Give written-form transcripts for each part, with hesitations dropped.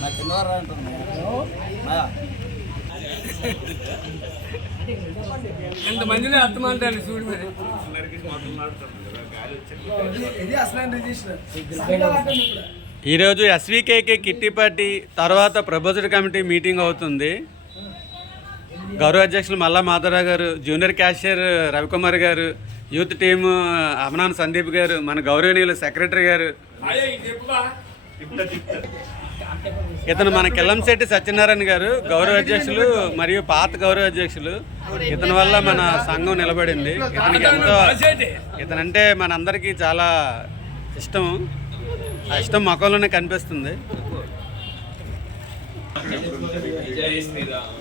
నా చిన్నవారు ఎంతమందిని అర్థమంటారు చూడు మరి. ఈరోజు ఎస్వికేకి కిట్టి పార్టీ తర్వాత ప్రపోజల్ కమిటీ మీటింగ్ అవుతుంది. గౌరవ అధ్యక్షులు మల్లా మాధవరావు గారు, జూనియర్ క్యాషియర్ రవికుమార్ గారు, యూత్ టీము అమనాన్ సందీప్ గారు, మన గౌరవనీయులు సెక్రటరీ గారు, ఇతను మన కిల్లంశెట్టి సత్యనారాయణ గారు గౌరవ అధ్యక్షులు మరియు పాత గౌరవ అధ్యక్షులు. ఇతని వల్ల మన సంఘం నిలబడింది. ఇతనికి ఎంతో ఇతనంటే మనందరికీ చాలా ఇష్టం. ఆ ఇష్టం మొక్కలోనే కనిపిస్తుంది.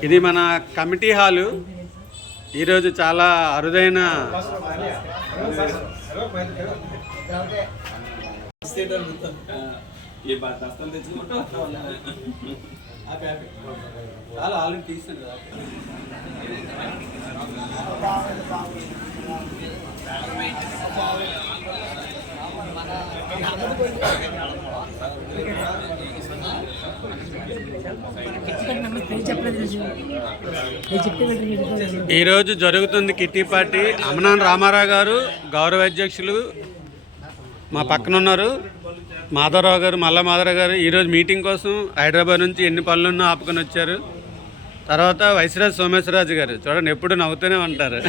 ఇది మన కమిటీ హాలు. ఈరోజు చాలా అరుదైన ఈరోజు జరుగుతుంది కిట్టి పార్టీ. అమనాన్ రామారావు గారు గౌరవ అధ్యక్షులు మా పక్కన ఉన్నారు. మాధవరావు గారు, మల్లా మాధవరావు గారు ఈరోజు మీటింగ్ కోసం హైదరాబాద్ నుంచి ఎన్ని పనులున్నా ఆపుకొని వచ్చారు. తర్వాత వైశ్రాజ్ సోమేశ్వరరాజు గారు చూడండి, ఎప్పుడు నవ్వుతూనే ఉంటారు.